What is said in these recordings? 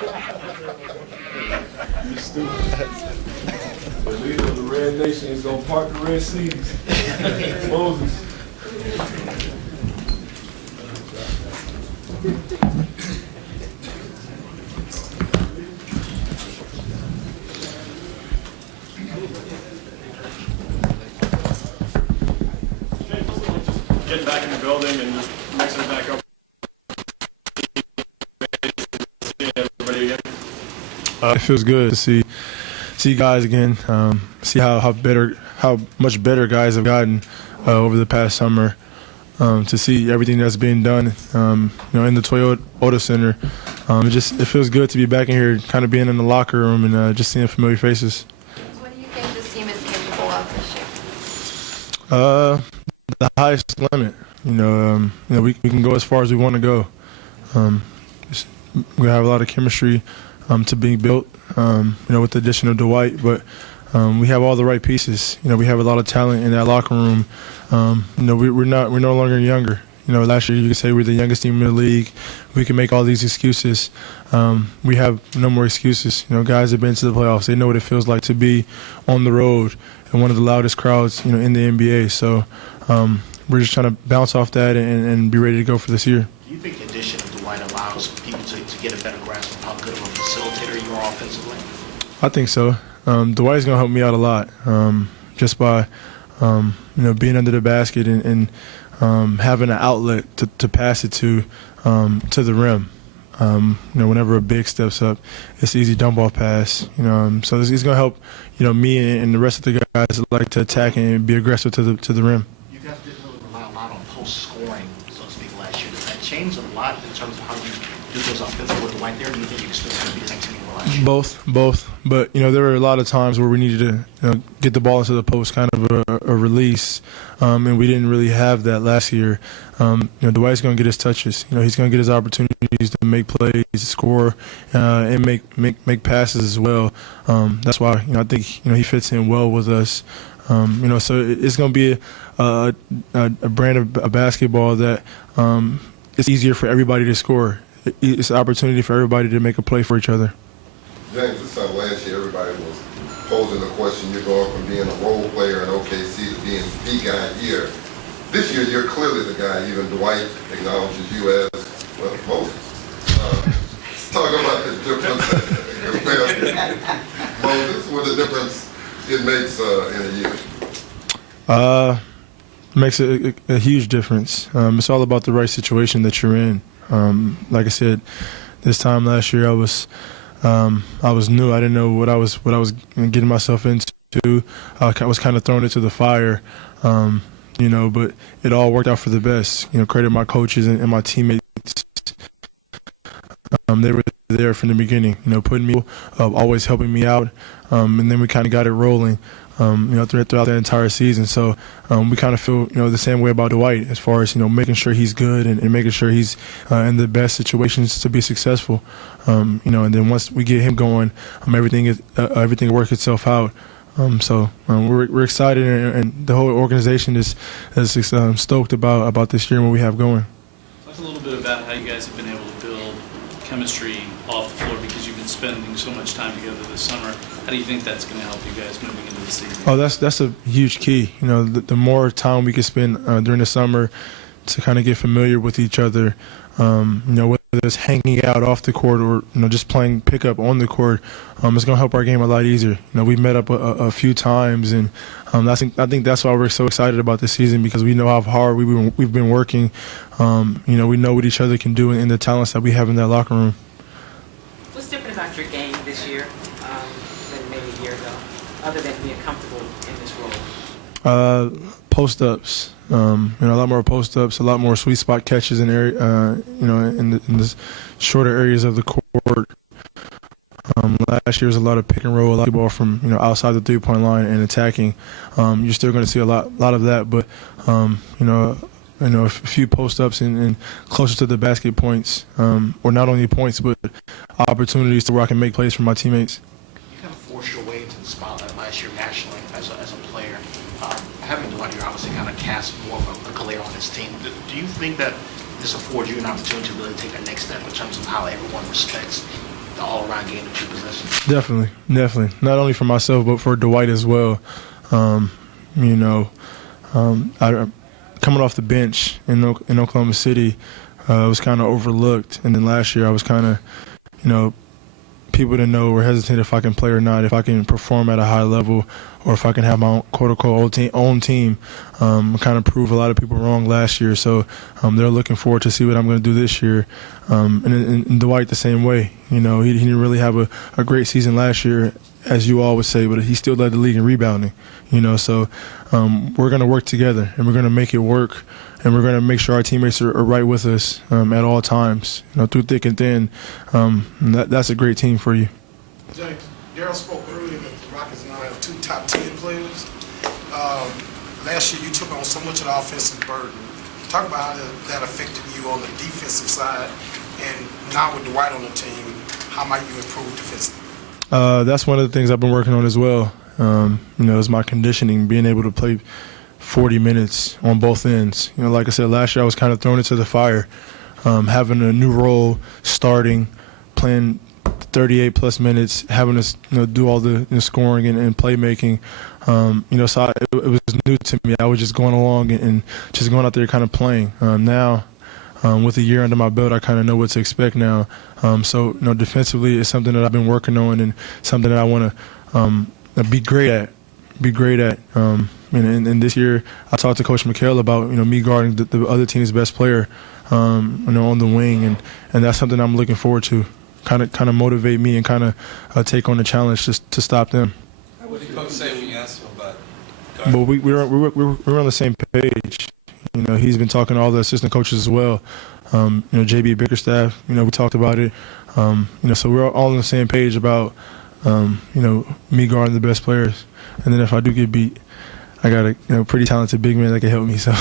You stupid. The leader of the Red Nation is gonna part the Red Seas. Moses. Getting back in the building and just mixing it back up. Seeing everybody again. It feels good to see guys again. See how much better guys have gotten over the past summer. To see everything that's being done, in the Toyota Center. It feels good to be back in here, kind of being in the locker room and just seeing familiar faces. What do you think this team is capable of this year? The highest limit. We can go as far as we want to go. We have a lot of chemistry to being built, with the addition of Dwight, but we have all the right pieces. We have a lot of talent in that locker room. We're no longer younger. Last year you could say we're the youngest team in the league. We can make all these excuses. We have no more excuses. Guys have been to the playoffs. They know what it feels like to be on the road and one of the loudest crowds, in the NBA. So we're just trying to bounce off that and be ready to go for this year. Do you think the addition of Dwight allows people to get a better grasp of how good of a facilitator you are offensively? I think so. Dwight's going to help me out a lot, just by being under the basket and having an outlet to pass it to the rim. Whenever a big steps up, it's an easy dump off pass. So it's going to help me and the rest of the guys that like to attack and be aggressive to the rim. You guys didn't really rely a lot on post scoring, so to speak, last year. Does that change a lot in terms of how you do those offensively with Dwight there? Do you think you expect it to be the same team last year? Both. But there were a lot of times where we needed to get the ball into the post, kind of a release, and we didn't really have that last year. Dwight's going to get his touches. He's going to get his opportunities to make plays, score, and make passes as well. That's why I think he fits in well with us. So it's going to be a brand of basketball that it's easier for everybody to score. It's an opportunity for everybody to make a play for each other. James, this time last year, everybody was posing the question, you're going from being a role player in OKC to being the guy here. This year, you're clearly the guy. Even Dwight acknowledges you as, well, Moses. Talk about the difference compared to Moses, what the difference it makes in a year. It makes a huge difference. It's all about the right situation that you're in. Like I said, this time last year I was new. I didn't know what I was getting myself into. I was kind of thrown into the fire, but it all worked out for the best. Credit my coaches and my teammates. They were there from the beginning, putting me, always helping me out, and then we kind of got it rolling. Throughout the entire season. So we kind of feel, the same way about Dwight as far as, making sure he's good and making sure he's in the best situations to be successful. And then once we get him going, everything will work itself out. We're excited, and the whole organization is stoked about this year and what we have going. Talk a little bit about how you guys have been able to build chemistry off the floor because you've been spending so much time together this summer. How do you think that's going to help you guys moving into the season? Oh, that's a huge key. The more time we can spend during the summer to kind of get familiar with each other, whether it's hanging out off the court or just playing pickup on the court, it's going to help our game a lot easier. We met up a few times, and I think that's why we're so excited about this season, because we know how hard we've been working. We know what each other can do and the talents that we have in that locker room. What's different about your game this year than maybe a year ago, other than being comfortable in this role? Post-ups. A lot more post-ups, a lot more sweet spot catches in the shorter areas of the court. Last year was a lot of pick and roll, a lot of ball from outside the three-point line and attacking. You're still going to see a lot of that, but a few post-ups and closer to the basket points, or not only points but opportunities to where I can make plays for my teammates. You kind of forced your way into the spotlight last year nationally as a player. Having Dwight here obviously kind of cast more of a glare on his team. Do you think that this affords you an opportunity to really take a next step in terms of how everyone respects the all-around game that you possess? Definitely, definitely. Not only for myself, but for Dwight as well. You know, coming off the bench in Oklahoma City, was kind of overlooked. And then last year I was kind of, you know, people didn't know or hesitant if I can play or not, if I can perform at a high level, or if I can have my own quote-unquote own team. Kind of prove a lot of people wrong last year. So they're looking forward to see what I'm going to do this year. And Dwight the same way. You know, he didn't really have a great season last year, as you all would say, but he still led the league in rebounding. You know, so we're going to work together, and we're going to make it work, and we're going to make sure our teammates are right with us at all times, you know, through thick and thin. That's a great team for you. James, Daryl spoke earlier that the Rockets now have 2 top 10 players. Last year you took on so much of the offensive burden. Talk about how that affected you on the defensive side, and now with Dwight on the team, how might you improve defensively? That's one of the things I've been working on as well. You know, is my conditioning, being able to play 40 minutes on both ends. You know, like I said, last year I was kind of thrown into the fire, having a new role, starting, playing 38-plus minutes, having to do all the scoring and playmaking. You know, so it was new to me. I was just going along and just going out there kind of playing. Now, with a year under my belt, I kind of know what to expect now. So, you know, defensively, it's something that I've been working on and something that I want to be great at. And this year, I talked to Coach McHale about, you know, me guarding the other team's best player, you know, on the wing, and that's something I'm looking forward to. Kind of motivate me and kind of take on the challenge to stop them. What did Coach say when you asked him about? Well, we're on the same page. You know, he's been talking to all the assistant coaches as well. You know, JB Bickerstaff. You know, we talked about it. You know, so we're all on the same page about you know, me guarding the best players. And then if I do get beat, I got a pretty talented big man that can help me. So.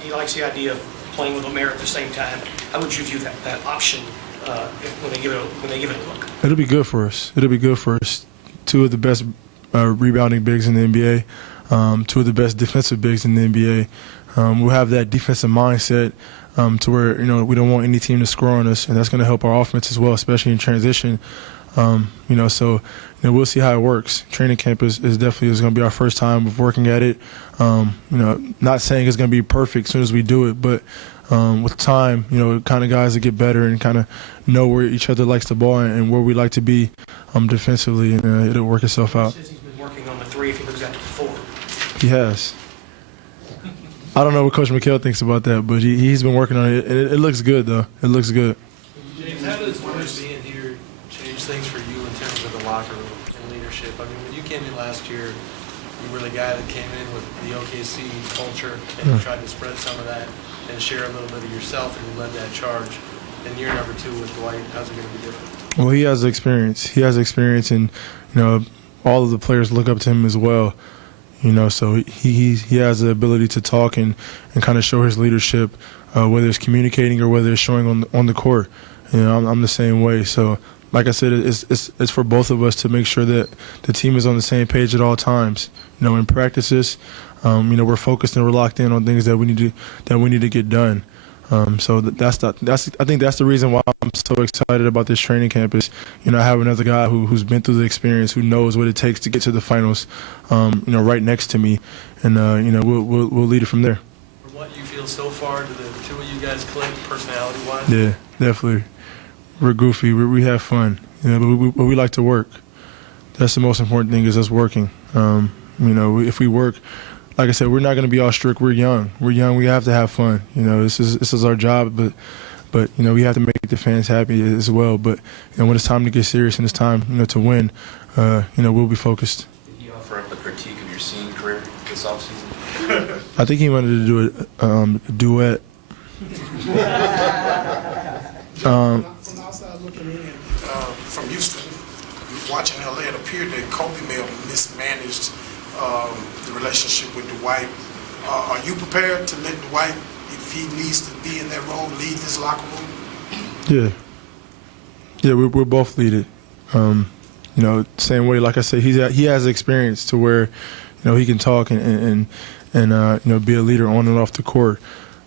He likes the idea of playing with Omer at the same time. How would you view that option when they give it a look? It'll be good for us. It'll be good for us. 2 of the best rebounding bigs in the NBA. 2 of the best defensive bigs in the NBA. We'll have that defensive mindset to where, you know, we don't want any team to score on us, and that's going to help our offense as well, especially in transition. You know, so, you know, we'll see how it works. Training camp is definitely going to be our first time of working at it. You know, not saying it's going to be perfect as soon as we do it, but with time, you know, kind of guys that get better and kind of know where each other likes the ball and where we like to be defensively, and it'll work itself out. He says he's been working on the 3 if he moves out to the 4. He has. I don't know what Coach McHale thinks about that, but he's been working on it. It looks good, though. It looks good. James, how does being here change things for you in terms of the locker room and leadership? I mean, when you came in last year, you were the guy that came in with the OKC culture, and you tried to spread some of that and share a little bit of yourself, and you led that charge. And year number 2 with Dwight, how's it going to be different? Well, he has experience. He has experience, and, you know, all of the players look up to him as well. You know, so he has the ability to talk and kind of show his leadership, whether it's communicating or whether it's showing on the court. You know, I'm the same way. So, like I said, it's for both of us to make sure that the team is on the same page at all times. You know, in practices, you know, we're focused and we're locked in on things that we need to get done. So I think that's the reason why I'm so excited about this training camp is, you know, I have another guy who's been through the experience, who knows what it takes to get to the finals, you know, right next to me, and you know, we'll lead it from there. From what you feel so far, do the 2 of you guys click personality-wise? Yeah, definitely. We're goofy. We have fun. You know, but we like to work. That's the most important thing, is us working. You know, if we work. Like I said, we're not going to be all strict. We're young. We have to have fun. You know, this is our job, but you know, we have to make the fans happy as well. But you know, when it's time to get serious and it's time, you know, to win, you know, we'll be focused. Did he offer up a critique of your singing career this offseason? I think he wanted to do a duet. From outside looking in, from Houston, watching LA, it appeared that Kobe may have mismanaged the relationship with Dwight. Are you prepared to let Dwight, if he needs to be in that role, lead this locker room? Yeah, we're both lead it. You know, same way. Like I said, he has experience to where, you know, he can talk and you know, be a leader on and off the court.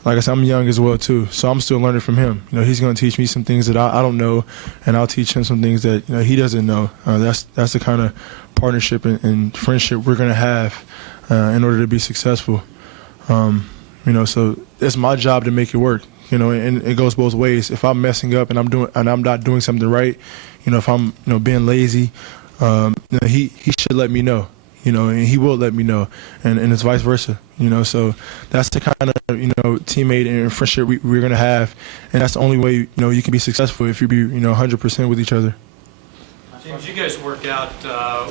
like I said, I'm young as well too, so I'm still learning from him. You know, he's going to teach me some things that I don't know, and I'll teach him some things that he doesn't know. That's the kind of partnership and friendship we're going to have in order to be successful. So it's my job to make it work. And it goes both ways. If I'm messing up and I'm not doing something right, if I'm being lazy, he should let me know. And he will let me know, and it's vice versa. So that's the kind of teammate and friendship we're gonna have, and that's the only way you can be successful, if you be 100% with each other. James, you guys work out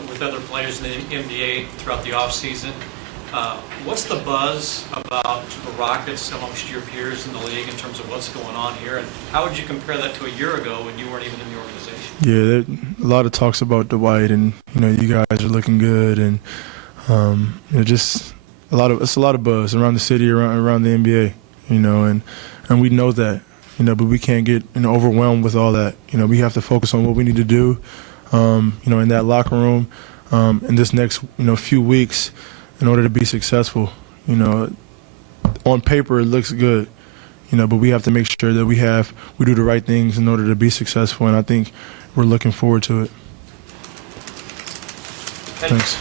with other players in the NBA throughout the off season. What's the buzz about the Rockets amongst your peers in the league in terms of what's going on here, and how would you compare that to a year ago when you weren't even in the organization? Yeah, a lot of talks about Dwight, and you guys are looking good, and just it's a lot of buzz around the city, around the NBA, and we know that, but we can't get overwhelmed with all that. We have to focus on what we need to do, in that locker room, in this next few weeks, in order to be successful. On paper it looks good, but we have to make sure that we do the right things in order to be successful, and I think we're looking forward to it. Thanks.